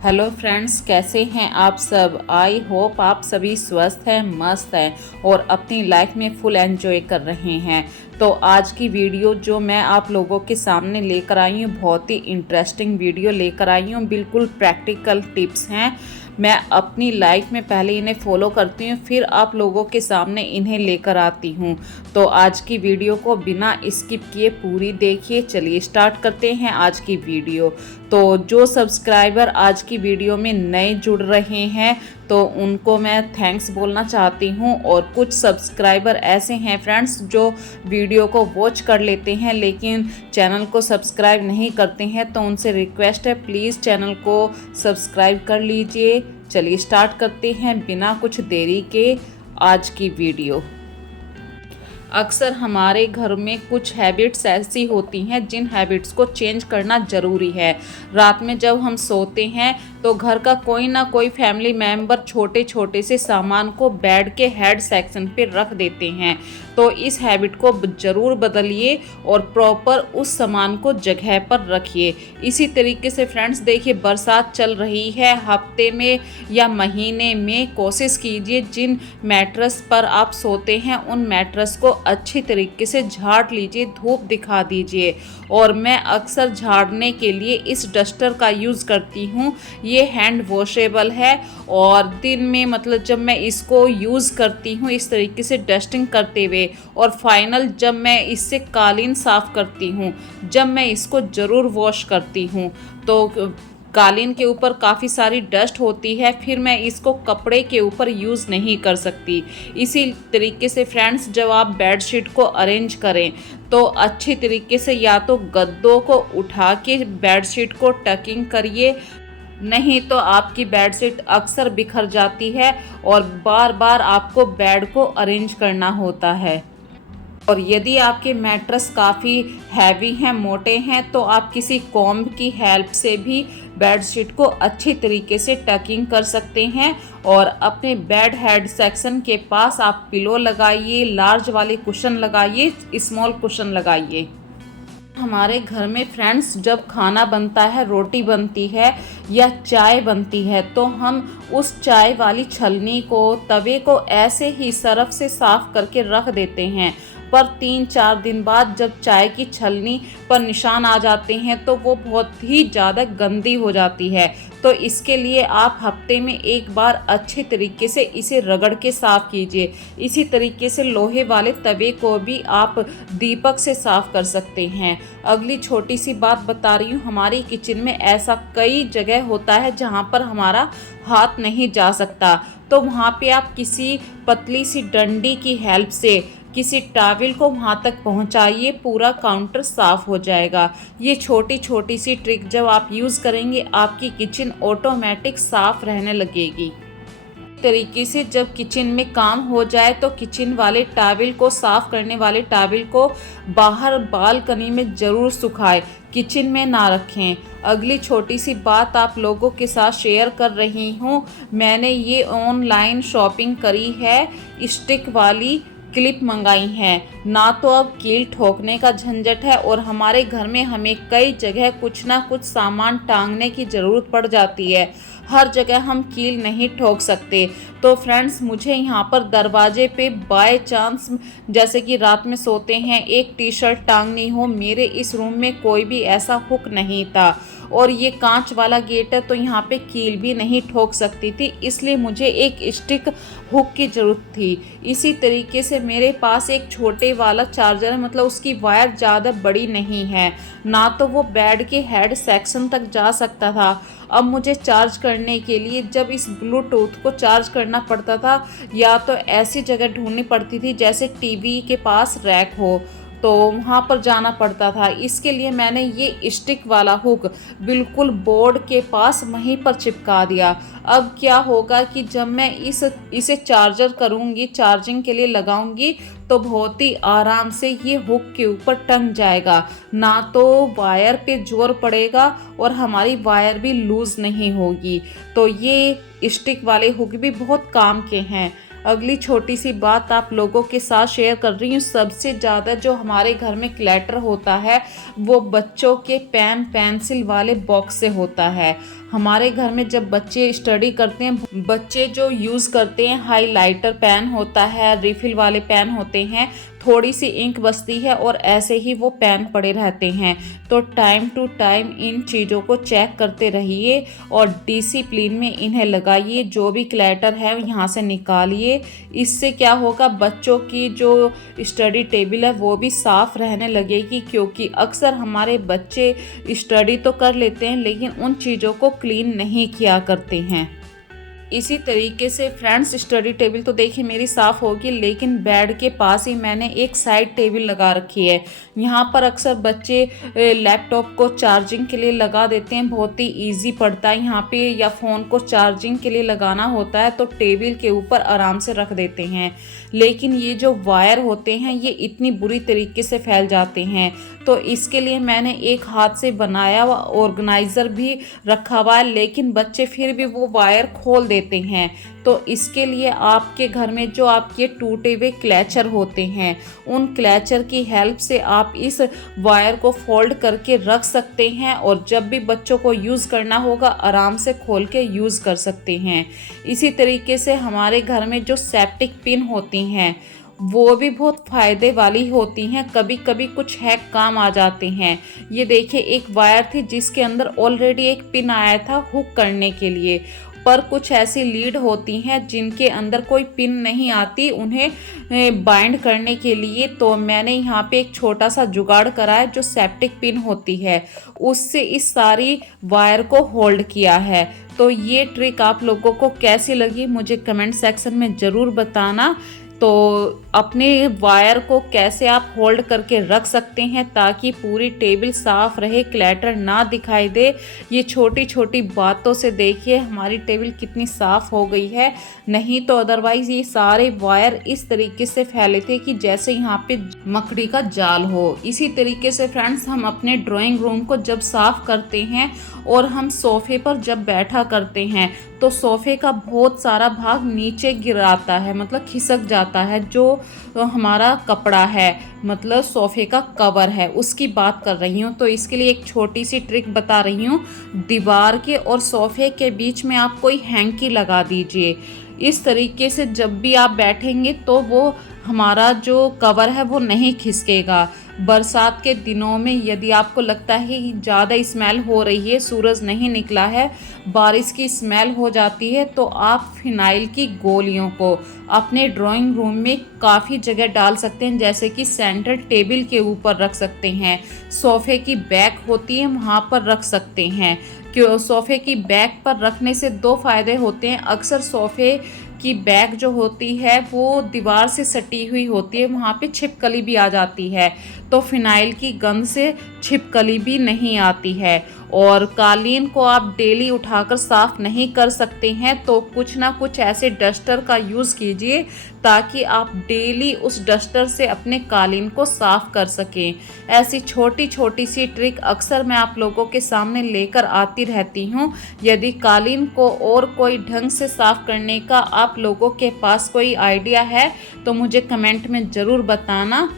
Hello friends, कैसे हैं आप सब। आई होप आप सभी स्वस्थ हैं, मस्त हैं और अपनी लाइफ में फुल एंजॉय कर रहे हैं। तो आज की वीडियो जो मैं आप लोगों के सामने लेकर आई हूँ, बहुत ही इंटरेस्टिंग वीडियो लेकर आई हूँ। बिल्कुल प्रैक्टिकल टिप्स हैं। मैं अपनी लाइफ में पहले इन्हें फॉलो करती हूँ, फिर आप लोगों के सामने इन्हें लेकर आती हूँ। तो आज की वीडियो को बिना स्किप किए पूरी देखिए। चलिए स्टार्ट करते हैं आज की वीडियो। तो जो सब्सक्राइबर आज की वीडियो में नए जुड़ रहे हैं तो उनको मैं थैंक्स बोलना चाहती हूँ। और कुछ सब्सक्राइबर ऐसे हैं फ्रेंड्स जो वीडियो को वॉच कर लेते हैं लेकिन चैनल को सब्सक्राइब नहीं करते हैं, तो उनसे रिक्वेस्ट है प्लीज़ चैनल को सब्सक्राइब कर लीजिए। चलिए स्टार्ट करते हैं बिना कुछ देरी के आज की वीडियो। अक्सर हमारे घर में कुछ हैबिट्स ऐसी होती हैं जिन हैबिट्स को चेंज करना ज़रूरी है। रात में जब हम सोते हैं तो घर का कोई ना कोई फैमिली मेंबर छोटे छोटे से सामान को बेड के हेड सेक्शन पे रख देते हैं। तो इस हैबिट को ज़रूर बदलिए और प्रॉपर उस सामान को जगह पर रखिए। इसी तरीके से फ्रेंड्स देखिए, बरसात चल रही है, हफ्ते में या महीने में कोशिश कीजिए जिन मैट्रेस पर आप सोते हैं उन मैट्रेस को अच्छी तरीके से झाड़ लीजिए, धूप दिखा दीजिए। और मैं अक्सर झाड़ने के लिए इस डस्टर का यूज़ करती हूँ। ये हैंड वॉशेबल है और दिन में मतलब जब मैं इसको यूज़ करती हूँ इस तरीके से डस्टिंग करते हुए, और फाइनल जब मैं इससे कालीन साफ़ करती हूँ, जब मैं इसको ज़रूर वॉश करती हूँ तो कालीन के ऊपर काफ़ी सारी डस्ट होती है, फिर मैं इसको कपड़े के ऊपर यूज़ नहीं कर सकती। इसी तरीके से फ्रेंड्स जब आप बेडशीट को अरेंज करें तो अच्छी तरीके से या तो गद्दों को उठा के बेडशीट को टकिंग करिए, नहीं तो आपकी बेडशीट अक्सर बिखर जाती है और बार बार आपको बेड को अरेंज करना होता है। और यदि आपके मैट्रेस काफ़ी हैवी हैं, मोटे हैं, तो आप किसी कॉम्ब की हेल्प से भी बेडशीट को अच्छी तरीके से टकिंग कर सकते हैं। और अपने बेड हेड सेक्शन के पास आप पिलो लगाइए, लार्ज वाले कुशन लगाइए, स्मॉल कुशन लगाइए। हमारे घर में फ्रेंड्स जब खाना बनता है, रोटी बनती है या चाय बनती है, तो हम उस चाय वाली छलनी को, तवे को ऐसे ही सरफ से साफ़ करके रख देते हैं। पर 3-4 दिन बाद जब चाय की छलनी पर निशान आ जाते हैं तो वो बहुत ही ज़्यादा गंदी हो जाती है। तो इसके लिए आप हफ्ते में एक बार अच्छे तरीके से इसे रगड़ के साफ़ कीजिए। इसी तरीके से लोहे वाले तवे को भी आप दीपक से साफ़ कर सकते हैं। अगली छोटी सी बात बता रही हूँ, हमारी किचन में ऐसा कई जगह होता है जहाँ पर हमारा हाथ नहीं जा सकता, तो वहाँ पे आप किसी पतली सी डंडी की हेल्प से किसी टॉवल को वहाँ तक पहुँचाइए, पूरा काउंटर साफ़ हो जाएगा। ये छोटी छोटी सी ट्रिक जब आप यूज़ करेंगे आपकी किचन ऑटोमेटिक साफ़ रहने लगेगी। तरीके से जब किचन में काम हो जाए तो किचन वाले टॉवल को, साफ़ करने वाले टॉवल को बाहर बालकनी में ज़रूर सुखाएं, किचन में ना रखें। अगली छोटी सी बात आप लोगों के साथ शेयर कर रही हूँ। मैंने ये ऑनलाइन शॉपिंग करी है, स्टिक वाली क्लिप मंगाई हैं। ना तो अब कील ठोकने का झंझट है और हमारे घर में हमें कई जगह कुछ ना कुछ सामान टांगने की ज़रूरत पड़ जाती है, हर जगह हम कील नहीं ठोक सकते। तो फ्रेंड्स मुझे यहाँ पर दरवाजे पे बाय चांस, जैसे कि रात में सोते हैं, एक टी शर्ट टांगनी हो, मेरे इस रूम में कोई भी ऐसा हुक नहीं था और ये कांच वाला गेट है तो यहाँ पे कील भी नहीं ठोक सकती थी, इसलिए मुझे एक स्टिक हुक की ज़रूरत थी। इसी तरीके से मेरे पास एक छोटे वाला चार्जर है, मतलब उसकी वायर ज़्यादा बड़ी नहीं है, ना तो वो बेड के हेड सेक्शन तक जा सकता था। अब मुझे चार्ज करने के लिए जब इस ब्लूटूथ को चार्ज करना पड़ता था या तो ऐसी जगह ढूंढनी पड़ती थी जैसे टीवी के पास रैक हो, तो वहाँ पर जाना पड़ता था। इसके लिए मैंने ये स्टिक वाला हुक बिल्कुल बोर्ड के पास वहीं पर चिपका दिया। अब क्या होगा कि जब मैं इसे चार्जर करूँगी, चार्जिंग के लिए लगाऊंगी, तो बहुत ही आराम से ये हुक के ऊपर टंग जाएगा, ना तो वायर पे जोर पड़ेगा और हमारी वायर भी लूज़ नहीं होगी। तो ये स्टिक वाले हुक भी बहुत काम के हैं। अगली छोटी सी बात आप लोगों के साथ शेयर कर रही हूँ। सबसे ज़्यादा जो हमारे घर में क्लटर होता है वो बच्चों के पेन पेंसिल वाले बॉक्स से होता है। हमारे घर में जब बच्चे स्टडी करते हैं, बच्चे जो यूज़ करते हैं हाइलाइटर पेन होता है, रिफिल वाले पेन होते हैं, थोड़ी सी इंक बचती है और ऐसे ही वो पेन पड़े रहते हैं। तो टाइम टू टाइम इन चीज़ों को चेक करते रहिए और डिसिप्लिन में इन्हें लगाइए। जो भी क्लैटर है यहाँ से निकालिए। इससे क्या होगा, बच्चों की जो स्टडी टेबल है वो भी साफ़ रहने लगेगी, क्योंकि अक्सर हमारे बच्चे स्टडी तो कर लेते हैं लेकिन उन चीज़ों को क्लीन नहीं किया करते हैं। इसी तरीके से फ्रेंड्स, स्टडी टेबल तो देखिए मेरी साफ़ होगी, लेकिन बेड के पास ही मैंने एक साइड टेबल लगा रखी है। यहाँ पर अक्सर बच्चे लैपटॉप को चार्जिंग के लिए लगा देते हैं, बहुत ही इजी पड़ता है यहाँ पे, या फ़ोन को चार्जिंग के लिए लगाना होता है तो टेबल के ऊपर आराम से रख देते हैं। लेकिन ये जो वायर होते हैं ये इतनी बुरी तरीके से फैल जाते हैं, तो इसके लिए मैंने एक हाथ से बनाया हुआ ऑर्गेनाइज़र भी रखा हुआ है, लेकिन बच्चे फिर भी वो वायर खोल देते हैं। तो इसके लिए आपके घर में जो आपके टूटे हुए क्लैचर होते हैं, उन क्लैचर की हेल्प से आप इस वायर को फोल्ड करके रख सकते हैं और जब भी बच्चों को यूज़ करना होगा आराम से खोल के यूज़ कर सकते हैं। इसी तरीके से हमारे घर में जो सेप्टिक पिन होती हैं वो भी बहुत फ़ायदे वाली होती हैं, कभी कभी कुछ हैक काम आ जाते हैं। ये देखिए, एक वायर थी जिसके अंदर ऑलरेडी एक पिन आया था हुक करने के लिए, पर कुछ ऐसी लीड होती हैं जिनके अंदर कोई पिन नहीं आती उन्हें बाइंड करने के लिए। तो मैंने यहाँ पे एक छोटा सा जुगाड़ करा है, जो सेप्टिक पिन होती है उससे इस सारी वायर को होल्ड किया है। तो ये ट्रिक आप लोगों को कैसी लगी मुझे कमेंट सेक्शन में ज़रूर बताना। तो अपने वायर को कैसे आप होल्ड करके रख सकते हैं ताकि पूरी टेबल साफ रहे, क्लैटर ना दिखाई दे। ये छोटी छोटी बातों से देखिए हमारी टेबल कितनी साफ हो गई है, नहीं तो अदरवाइज़ ये सारे वायर इस तरीके से फैले थे कि जैसे यहाँ पे मकड़ी का जाल हो। इसी तरीके से फ्रेंड्स, हम अपने ड्राइंग रूम को जब साफ़ करते हैं और हम सोफ़े पर जब बैठा करते हैं तो सोफ़े का बहुत सारा भाग नीचे गिराता है, मतलब खिसक जाता है। जो हमारा कपड़ा है, मतलब सोफ़े का कवर है, उसकी बात कर रही हूँ। तो इसके लिए एक छोटी सी ट्रिक बता रही हूँ। दीवार के और सोफ़े के बीच में आप कोई हैंकी लगा दीजिए। इस तरीके से जब भी आप बैठेंगे तो वो हमारा जो कवर है वो नहीं खिसकेगा। बरसात के दिनों में यदि आपको लगता है कि ज़्यादा स्मेल हो रही है, सूरज नहीं निकला है, बारिश की स्मेल हो जाती है, तो आप फिनाइल की गोलियों को अपने ड्राइंग रूम में काफ़ी जगह डाल सकते हैं, जैसे कि सेंटर टेबल के ऊपर रख सकते हैं, सोफ़े की बैक होती है वहाँ पर रख सकते हैं। क्यों सोफ़े की बैक पर रखने से दो फ़ायदे होते हैं। अक्सर सोफ़े की बैक जो होती है वो दीवार से सटी हुई होती है, वहाँ पे छिपकली भी आ जाती है, तो फिनाइल की गंध से छिपकली भी नहीं आती है। और कालीन को आप डेली उठाकर साफ़ नहीं कर सकते हैं तो कुछ ना कुछ ऐसे डस्टर का यूज़ कीजिए ताकि आप डेली उस डस्टर से अपने कालीन को साफ़ कर सकें। ऐसी छोटी छोटी सी ट्रिक अक्सर मैं आप लोगों के सामने लेकर आती रहती हूँ। यदि कालीन को और कोई ढंग से साफ़ करने का आप लोगों के पास कोई आइडिया है तो मुझे कमेंट में ज़रूर बताना,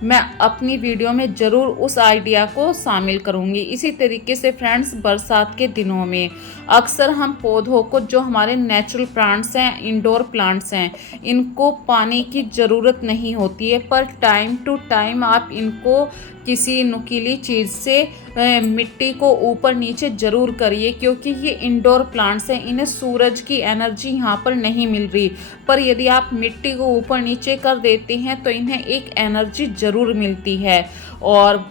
मैं अपनी वीडियो में ज़रूर उस आइडिया को शामिल करूँगी। इसी तरीके से फ्रेंड्स, बरसात के दिनों में अक्सर हम पौधों को, जो हमारे नेचुरल प्लांट्स हैं, इंडोर प्लांट्स हैं, इनको पानी की ज़रूरत नहीं होती है, पर टाइम टू टाइम आप इनको किसी नुकीली चीज़ से मिट्टी को ऊपर नीचे ज़रूर करिए, क्योंकि ये इंडोर प्लांट्स हैं, इन्हें सूरज की एनर्जी यहाँ पर नहीं मिल रही। पर यदि आप मिट्टी को ऊपर नीचे कर देते हैं तो इन्हें एक एनर्जी ज़रूर मिलती है। और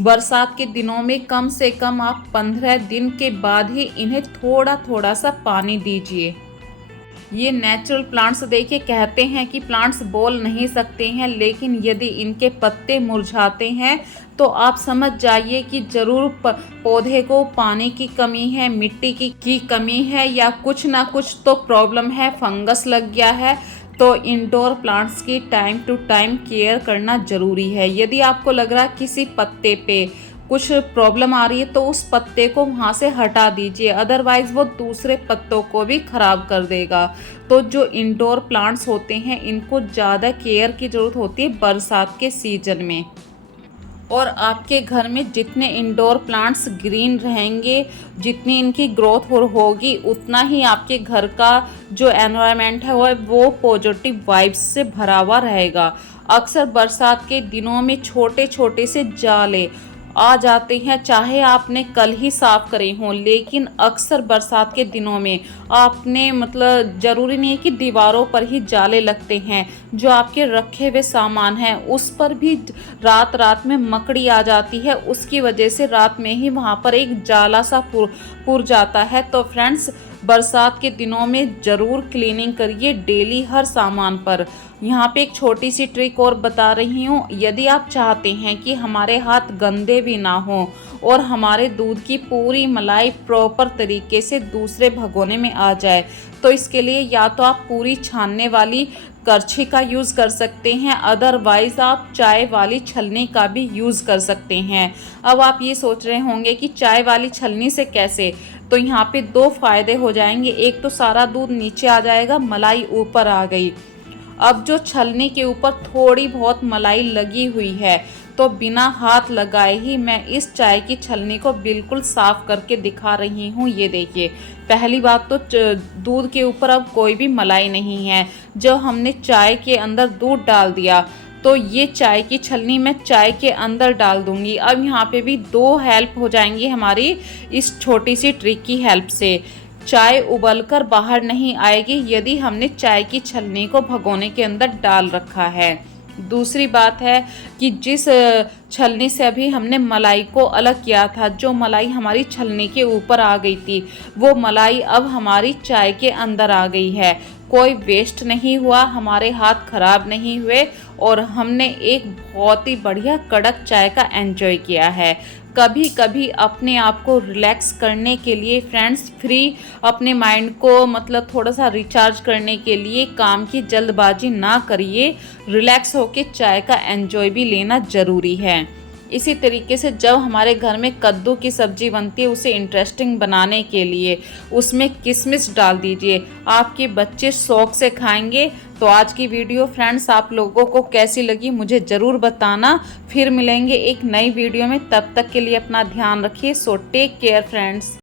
बरसात के दिनों में कम से कम आप 15 दिन के बाद ही इन्हें थोड़ा थोड़ा सा पानी दीजिए। ये नेचुरल प्लांट्स देखिए, कहते हैं कि प्लांट्स बोल नहीं सकते हैं, लेकिन यदि इनके पत्ते मुरझाते हैं तो आप समझ जाइए कि ज़रूर पौधे को पानी की कमी है, मिट्टी की कमी है, या कुछ ना कुछ तो प्रॉब्लम है, फंगस लग गया है। तो इंडोर प्लांट्स की टाइम टू टाइम केयर करना ज़रूरी है। यदि आपको लग रहा है किसी पत्ते पे कुछ प्रॉब्लम आ रही है तो उस पत्ते को वहाँ से हटा दीजिए, अदरवाइज़ वो दूसरे पत्तों को भी ख़राब कर देगा। तो जो इंडोर प्लांट्स होते हैं इनको ज़्यादा केयर की ज़रूरत होती है बरसात के सीज़न में। और आपके घर में जितने इंडोर प्लांट्स ग्रीन रहेंगे, जितनी इनकी ग्रोथ होगी, उतना ही आपके घर का जो एनवायरनमेंट है वो पॉजिटिव वाइब्स से भरा हुआ रहेगा। अक्सर बरसात के दिनों में छोटे छोटे से जाले आ जाते हैं, चाहे आपने कल ही साफ करे हों, लेकिन अक्सर बरसात के दिनों में आपने मतलब ज़रूरी नहीं है कि दीवारों पर ही जाले लगते हैं, जो आपके रखे हुए सामान हैं उस पर भी रात रात में मकड़ी आ जाती है, उसकी वजह से रात में ही वहाँ पर एक जाला सा पुर जाता है। तो फ्रेंड्स, बरसात के दिनों में ज़रूर क्लीनिंग करिए डेली हर सामान पर। यहाँ पे एक छोटी सी ट्रिक और बता रही हूँ, यदि आप चाहते हैं कि हमारे हाथ गंदे भी ना हो और हमारे दूध की पूरी मलाई प्रॉपर तरीके से दूसरे भगोने में आ जाए, तो इसके लिए या तो आप पूरी छानने वाली करछी का यूज़ कर सकते हैं, अदरवाइज़ आप चाय वाली छलनी का भी यूज़ कर सकते हैं। अब आप ये सोच रहे होंगे कि चाय वाली छलनी से कैसे, तो यहाँ पे दो फायदे हो जाएंगे। एक तो सारा दूध नीचे आ जाएगा, मलाई ऊपर आ गई। अब जो छलनी के ऊपर थोड़ी बहुत मलाई लगी हुई है, तो बिना हाथ लगाए ही मैं इस चाय की छलनी को बिल्कुल साफ करके दिखा रही हूँ। ये देखिए, पहली बात तो दूध के ऊपर अब कोई भी मलाई नहीं है। जब हमने चाय के अंदर दूध डाल दिया, तो ये चाय की छलनी मैं चाय के अंदर डाल दूंगी। अब यहाँ पे भी दो हेल्प हो जाएंगी हमारी इस छोटी सी ट्रिक की हेल्प से। चाय उबलकर बाहर नहीं आएगी यदि हमने चाय की छलनी को भगोने के अंदर डाल रखा है। दूसरी बात है कि जिस छलनी से अभी हमने मलाई को अलग किया था, जो मलाई हमारी छलनी के ऊपर आ गई थी, वो मलाई अब हमारी चाय के अंदर आ गई है। कोई वेस्ट नहीं हुआ, हमारे हाथ खराब नहीं हुए और हमने एक बहुत ही बढ़िया कड़क चाय का एंजॉय किया है। कभी कभी अपने आप को रिलैक्स करने के लिए फ्रेंड्स, फ्री अपने माइंड को मतलब थोड़ा सा रिचार्ज करने के लिए काम की जल्दबाजी ना करिए, रिलैक्स होके चाय का एंजॉय भी लेना ज़रूरी है। इसी तरीके से जब हमारे घर में कद्दू की सब्ज़ी बनती है, उसे इंटरेस्टिंग बनाने के लिए उसमें किशमिश डाल दीजिए, आपके बच्चे शौक़ से खाएंगे। तो आज की वीडियो फ्रेंड्स आप लोगों को कैसी लगी मुझे ज़रूर बताना। फिर मिलेंगे एक नई वीडियो में, तब तक के लिए अपना ध्यान रखिए। So take care friends.